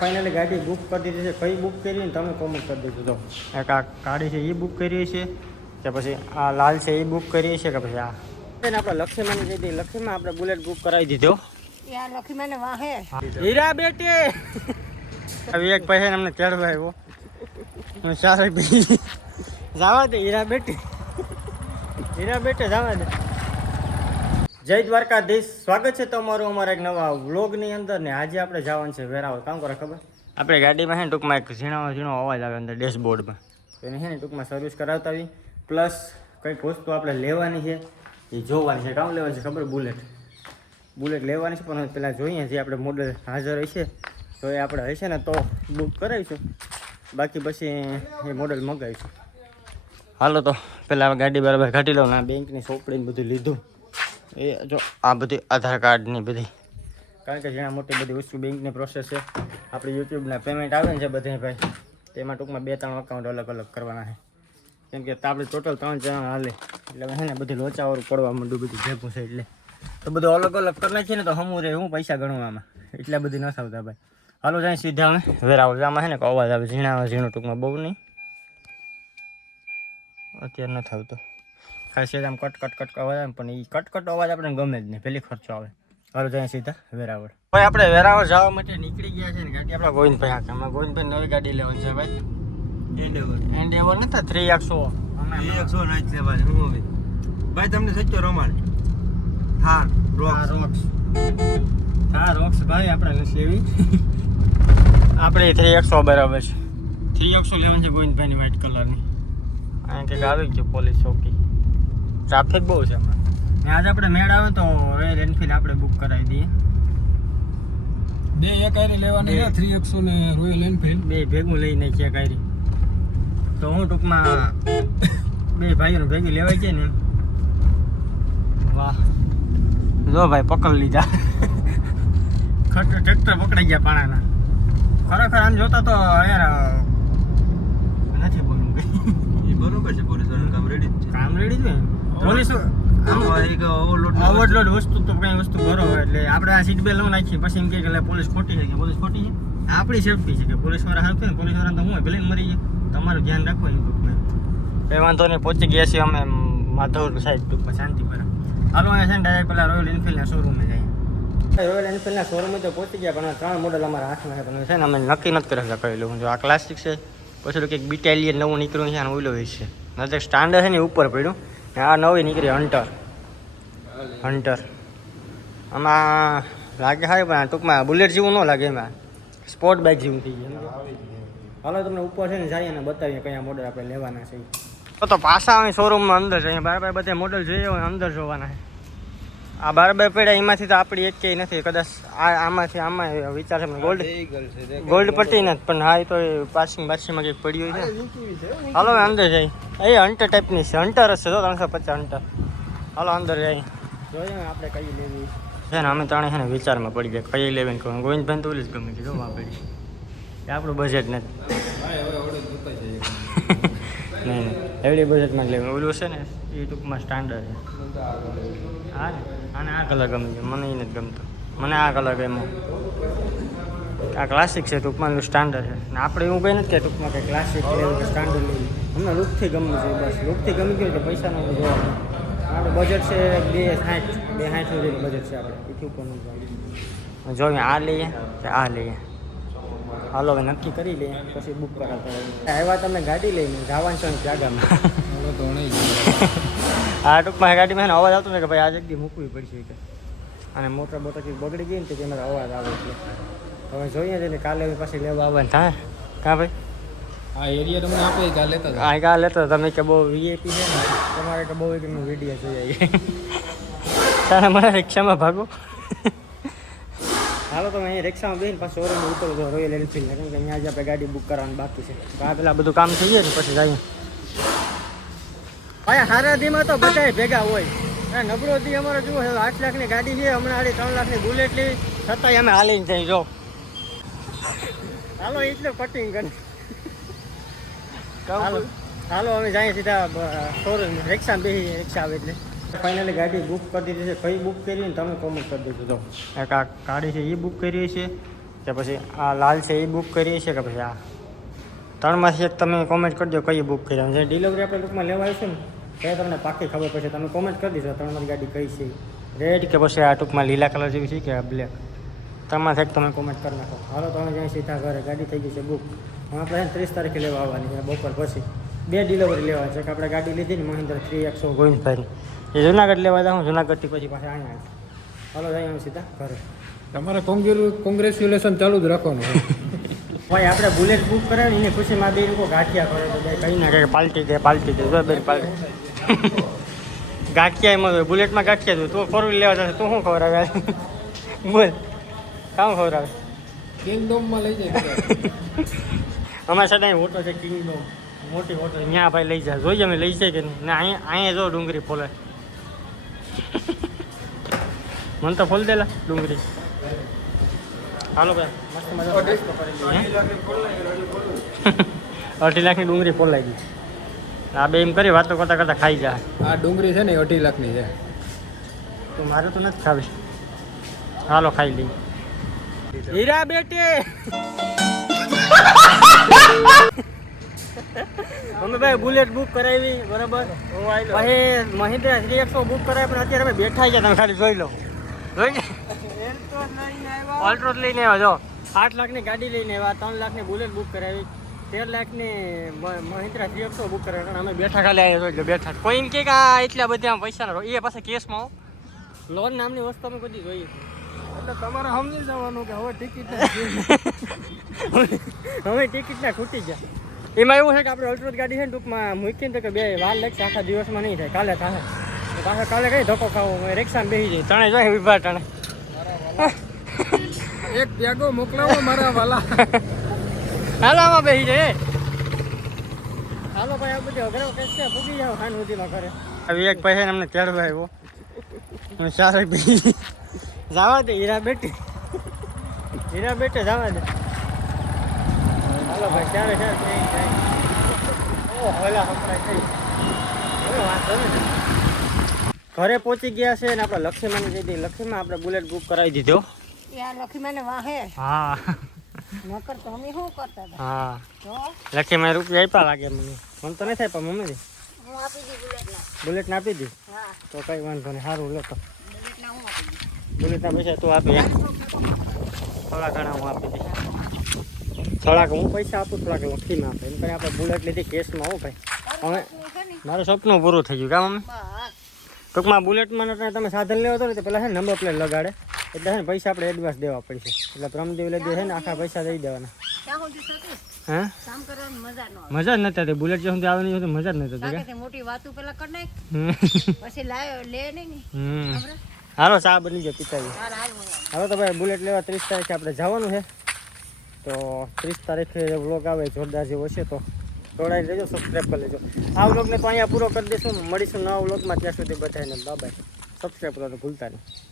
Finally ગાડી book કરી દીધી છે. કઈ બુક કરી ને તમે કોમેન્ટ કરી દેજો. તો એક આ ગાડી છે એ બુક કરી છે કે પછી આ લાલ છે એ બુક કરી છે કે પછી આ આપણે લક્ષ્મીમાની જઈ લક્ષ્મીમાં આપણે બુલેટ બુક કરાવી દીધો. યાર લક્ષ્મીમાને વાહે હીરા બેટે હવે એક પૈસા અમને ચડવા આવ્યો હું સારો જવા દે હીરા બેટે જવા દે. જય દ્વારકાધીશ, સ્વાગત છે તમારું અમારા એક નવા વ્લોગની અંદર. ને આજે આપણે જવાનું છે વેરાવળ. કામ કરે ખબર આપણે ગાડીમાં છે ને ટૂંકમાં એક ઝીણો અવાજ આવે અંદર ડેશબોર્ડમાં, તો એને છે ને ટૂંકમાં સર્વિસ કરાવતા આવી. પ્લસ કંઈક વસ્તુ આપણે લેવાની છે એ જોવાની છે. કામ લેવાની છે ખબર? બુલેટ લેવાની છે, પણ પહેલાં જોઈએ જે આપણે મોડલ હાજર હશે તો એ આપણે હશે ને તો બુક કરાવીશું, બાકી પછી એ મોડલ મંગાવીશું. હાલો તો પહેલાં ગાડી બરાબર કાઢી લઉં ને આ બેંકની સોંપડીને બધું લીધું. એ જો આ બધી આધાર કાર્ડની બધી, કારણ કે જ્યાં મોટી બધી વસ્તુ બેંકની પ્રોસેસ છે. આપણે યુટ્યુબના પેમેન્ટ આવે ને છે બધે ભાઈ, તેમાં ટૂંકમાં 2-3 અકાઉન્ટ અલગ અલગ કરવાના છે. કેમ કે આપણે ટોટલ 3 જણા હાલે એટલે છે ને બધી લોચાવાળું પડવા માંડું બધું ભેગું છે. એટલે તો બધું અલગ અલગ કરી નાખીએ ને તો હમું રહે હું પૈસા ગણવામાં એટલા બધી ન થતા ભાઈ. હાલો જાય સીધા અમે વેરાવળ. આમાં છે ને અવાજ આવે ઝીણો ટૂંકમાં બહુ નહીં, અત્યારે નથી આવતો. ખાસ આમ કટ અવાજ આવે પણ એ કટ અવાજ આપણે ગમે જ નહીં, પેલી ખર્ચો આવે. હાલો જાય સીધા વેરાવળ. ભાઈ આપણે વેરાવળ જવા માટે નીકળી ગયા છે ને ગાડી આપણા ગોવિંદભાઈ હાથમાં. ગોવિંદભાઈ નવી ગાડી લેવાની છે ભાઈ. એન્ડેવર નથી 300 નાખ લેવાની હું ભાઈ તમને સચ્ચો રમાડ થાર રોક્સ ભાઈ આપણે નથી લેવી. આપણે 300 બરાબર છે. 300 લેવાની છે ગોવિંદભાઈની વ્હાઈટ કલરની. અહીંયા કંઈક આવી ગયું પોલીસ ચોકી, ટ્રાફિક બહુ છે હમણાં. ને આજે આપણે મેળ આવે તો રોયલ એનફિલ્ડ આપણે બુક કરાવી દઈએ. બે એક આયરી લેવાની છે 300 ને રોયલ એનફિલ્ડ બે ભેગું લઈ નાખીએ કાયરી. તો હું ટૂંકમાં બે ભાઈઓને ભેગી લેવાય છે ને. વાહ જો ભાઈ પકડ લીધા. ટ્રેક્ટર પકડાઈ ગયા પાણાના. ખરેખર આમ જોતા તો યાર નથી બોલવું કઈ. એ બરોબર છે, પોલીસ વાળાનું કામ રેડી છે. કામ રેડી છે પોલીસ ઓવરલોડ વસ્તુ તો કઈ વસ્તુ બરોબર. એટલે આપણે આ સીટ બેલ્ટ લઉં નાખીએ પછી એમ કે પોલીસ ખોટી છે કે પોલીસ ખોટી છે. આપણી સેફટી છે કે પોલીસ વાળા હાલતું ને પોલીસ વાળા તો હું ભલે મરી જાય. તમારું ધ્યાન રાખો એમ ટૂંકમાં. કઈ વાંધો નહીં, પહોંચી ગયા છીએ અમે માધવપુર સાઈડ ટૂંકમાં શાંતિપુર. હાલો અહીંયા છે ને ડાયરેક્ટ પેલા રોયલ એનફિલ્ડના શોરૂમે જાય. રોયલ એનફિલ્ડના શોરૂમે તો પહોંચી ગયા, પણ 3 મોડલ અમારા હાથમાં છે. પણ છે ને અમે નક્કી નથી કરી શકતા કઈ લઉં. જો આ ક્લાસિક છે, પછી તો કંઈક બિટાલિયન નવું નીકળ્યું છે અને ઓઈલો છે. નથી સ્ટાન્ડર્ડ છે ને ઉપર પડ્યું ને આ નવી નીકળી હન્ટર. આમાં લાગે સારી પણ ટૂંકમાં બુલેટ જેવું ન લાગે, એમાં સ્પોર્ટ બાઇક જેવું થઈ ગયું. હાલો તમને ઉપર છે ને જઈએ અને બતાવીએ કયા મોડલ આપણે લેવાના છે. તો પાછા અમે શોરૂમમાં અંદર જઈએ. બાર બધા મોડલ જોઈએ હોય અંદર જોવાના છે. આ બાર પડ્યા એમાંથી તો આપણી એક કંઈ નથી. કદાચ આમાંથી આમાં વિચાર છે ગોલ્ડ પટ્ટી નથી, પણ હા એ તો પાસિંગમાં કંઈક પડ્યું છે. હાલો અંદર જઈએ. એ હન્ટર ટાઈપની છે, હન્ટર હશે તો 350 હન્ટર. હાલો અંદર જઈએ જોઈએ આપણે કઈ લેવી છે ને. અમે ત્રણે છે ને વિચારમાં પડી ગયા કઈ લેવી ને ગોવિંદભાઈ તો ઓલી જ ગમે છે. જો પડી આપણું બજેટ નથી. નહીં એવડી બજેટમાં જ લેવું. ઓલું છે ને એ ટૂંકમાં સ્ટાન્ડર્ડ છે. હા ને આને આ કલર ગમે છે, મને એ નથી ગમતો. મને આ કલર ગમ્યો. આ ક્લાસિક છે ટૂંકમાં, સ્ટાન્ડર્ડ છે. ને આપણે એવું કંઈ નથી કે ટૂંકમાં કે ક્લાસિક લેવું કે સ્ટાન્ડર્ડ લેવું. અમને લુકથી ગમવું છે બસ. લુકથી ગમી ગયું કે પૈસાનો જોવાનું. આપણે બજેટ છે 260 સુધીનું બજેટ છે આપણે. એથી ઉપરનું જોઈએ આ લઈએ કે આ લઈએ. હાલો હવે નક્કી કરી લઈએ પછી બુક કરાવતા આવ્યા. તમે ગાડી લઈને જવાનું છે ત્યાગામાં. આ ટૂંકમાં ગાડીમાં એને અવાજ આવતો ને કે ભાઈ આ જગ્યાએ મૂકવી પડશે કે, અને મોટર કંઈક બગડી ગઈ ને તો એમાં અવાજ આવે. એટલે હવે જોઈએ છે ને કાલે પછી લેવા આવવાનું થાય. કાં ભાઈ આ એરિયા તમને આપે ગા લેતા તમે કે બહુ વીઆઈપી છે ને તમારે કે બહુ વિડીયો જોઈએ. તારે મને રિક્ષામાં ભાગો. હાલો તમે અહીં રિક્ષામાં બેસીને પાછું શોરૂમ ઉતરો તો રોયલ એનફિલ્ડ, કેમ કે અહીંયા જ આપણે ગાડી બુક કરવાની બાકી છે. આ પેલા બધું કામ થઈ જાય ને પછી જઈએ. ભાઈ હારાધીમાં તો બધા ભેગા હોય. નબળો દી અમારે જુઓ 8 લાખની ગાડી છે, હમણાં 3 લાખની બુલેટ લેવી છતાંય અમે હાલીને જઈ. જો હાલો એટલે કટિંગ કરી. હાલો અમે જઈએ સીધા શોરૂમ રિક્ષામાં બેસી. રિક્ષા આવે એટલે ફાઇનલી ગાડી બુક કરી દીધી છે. કઈ બુક કરી ને તમે કોમેન્ટ કરી દેજો. તો એક આ ગાડી છે એ બુક કરી છે કે પછી આ લાલ છે એ બુક કરી છે કે પછી આ ત્રણમાંથી એક તમે કોમેન્ટ કરી દો કઈ બુક કરી જે ડિલિવરી આપણે બુકમાં લેવા આવીશું ને એ તમને પાકી ખબર પડશે તમે કોમેન્ટ કરી દીધો ત્રણમાંથી ગાડી કઈ છે રેડ કે પછી આ ટૂંકમાં લીલા કલર જેવી છે કે બ્લેક ત્રણમાંથી એક તમે કોમેન્ટ કરી નાખો હાલો તમે જાય સીધા ઘરે ગાડી થઈ ગઈ છે બુક આપણે 30 તારીખે લેવા આવવાની છે બપોર પછી 2 ડિલિવરી લેવા છે કે આપણે ગાડી લીધી ને મહિન્દ્રા 3XO ગોવિંદભાઈની એ જુનાગઢ લેવા જાઉં જુનાગઢથી પછી પાછા અહીંયા હાલો જાય અમે સીધા ઘરે તમારે કોંગ્રેચ્યુલેશન ચાલુ જ રાખવાનું ભાઈ આપણે બુલેટ બુક કરાવી એની ખુશીમાં બે લોકો ગાંઠિયા કરે તો કઈ ના કે પાલટી દે પાલટી ગાંઠિયા એમાં બુલેટમાં ગાંઠિયા દઉં તું ફોર વ્હીલ લેવા જશે તું શું ખબર આવે બોલ કામ ખબર આવે કિંગડોમમાં લઈ જાય અમારે સદાય હોટો છે કિંગડોમ મોટી હોટો ત્યાં ભાઈ લઈ જાય જોઈએ અમે લઈ જાય કે નહીં ને અહીંયા જો ડુંગળી ફોલે મને તો ફોલ દેલા ડુંગળી હાલો ભાઈ મસ્ત મજા 2.5 લાખની ડુંગળી ફોલાઈ ગઈ આ બે એમ કરી વાતો કરતા કરતા ખાઈ જાય આ ડુંગળી છે ને 2.5 લાખની છે તો મારે તો નથી ખાવી હાલો ખાઈ લઈ હીરા બેટે અમે ભાઈ બુલેટ બુક કરાવી બરાબર પછી મહિન્દ્રા 3XO બુક કરાવી પણ અત્યારે અમે બેઠા ગયા તમે ખાલી જોઈ લો ઓલ્ટ્રોસ લઈને આવ્યા જો 8 લાખની ગાડી લઈને આવ્યા 3 લાખની બુલેટ બુક કરાવી 13 લાખની મહિન્દ્રા 3XO બુક કરાવી અમે બેઠા ખાલી આવ્યા જોઈ લો બેઠા કોઈ એમ કે આ એટલા બધા પૈસા એ પાસે કેસમાં લોન નામની વસ્તુ અમે બધી જોઈએ એટલે તમારે સમજી જવાનું કે હવે ટિકિટ હવે ટિકિટના ખૂટી ગયા એમાં એવું છે કે આપણે અલ્ટ્રોસ ગાડી છે ને ટૂંકમાં મૂકીને તો કે બે વાર લાગશે આખા દિવસમાં નહીં થાય કાલે થાય તો પાછા કાલે કઈ ધક્કો ખાવો રિક્ષામાં બેસી જાય ત્રણે જોઈએ વિભાગ ત્રણે એક ત્યાગો મોકલાવો મારા વાલા હાલો આમાં બેસી જાય હાલો ભાઈ આ બધી અઘરો કશે પૂગી જાવ ખાન સુધીમાં ઘરે હવે એક પૈસા અમને ચડવા આવ્યો અમે ચાર બેસી જવા દે હીરા બેટે જવા દે હાલો ભાઈ ચારે ચાર હવેલા સંભળાય થઈ હવે વાંધો નહીં ઘરે પહોંચી ગયા છે ને આપણે લક્ષ્મીમાની જઈ લક્ષ્મીમાં આપણે બુલેટ બુક કરાવી દીધો યાર લખી મને વાહે હા નકર તો અમે શું કરતા હતા હા તો લક્ષ્મીમાં રૂપિયા આપ્યા લાગે મને મને તો નહીં થાય પણ મમ્મી હું આપી દી બુલેટ ના આપી દી હા તો કઈ વાંધો નહીં સારું લો તો બુલેટના હું આપી દી બુલેટના પૈસા તું આપી થોડા ઘણા હું આપી દઈશ થોડાક હું પૈસા આપું થોડાક લખીમાં આપે એમ કરીને આપણે બુલેટ લીધી કેસમાં હો ભાઈ હવે મારું સપનું પૂરું થઈ ગયું કામ અમે બસ ટૂંકમાં બુલેટમાં તમે સાધન લેવો હતો ને તો પહેલાં છે ને નંબર પ્લેટ લગાડે એટલે છે ને પૈસા આપણે એડવાન્સ દેવા પડશે એટલે પ્રમદેવ લઈ છે ને આખા પૈસા દઈ દેવાના ત્યાં સુધી સતીશ હા કામ કરવાની મજા ન આવે મજા જ નથી આવતી બુલેટ જ્યાં સુધી આવે નહીં મજા જ નથી કારણ આવતી કે તે મોટી વાતો પેલા કરી નાખ હમ. પછી લાયો લે નહીં ને હમ હાલો ચા બની જાય પિતાજી હાલ હાલ મને હવે તો ભાઈ બુલેટ લેવા 30 તારીખે આપણે જવાનું છે તો 30 તારીખે વ્લોગ આવે જોરદાર જેવો છે તો જોડાઈ લેજો સબસ્ક્રાઈબ કરી લેજો આ વ્લોગને તો અહીંયા પૂરો કરી દઈશું મળીશું નવા વ્લોગમાં ત્યાં સુધી બધાને બાય સબસ્ક્રાઈબ કરવાનું ભૂલતા નહીં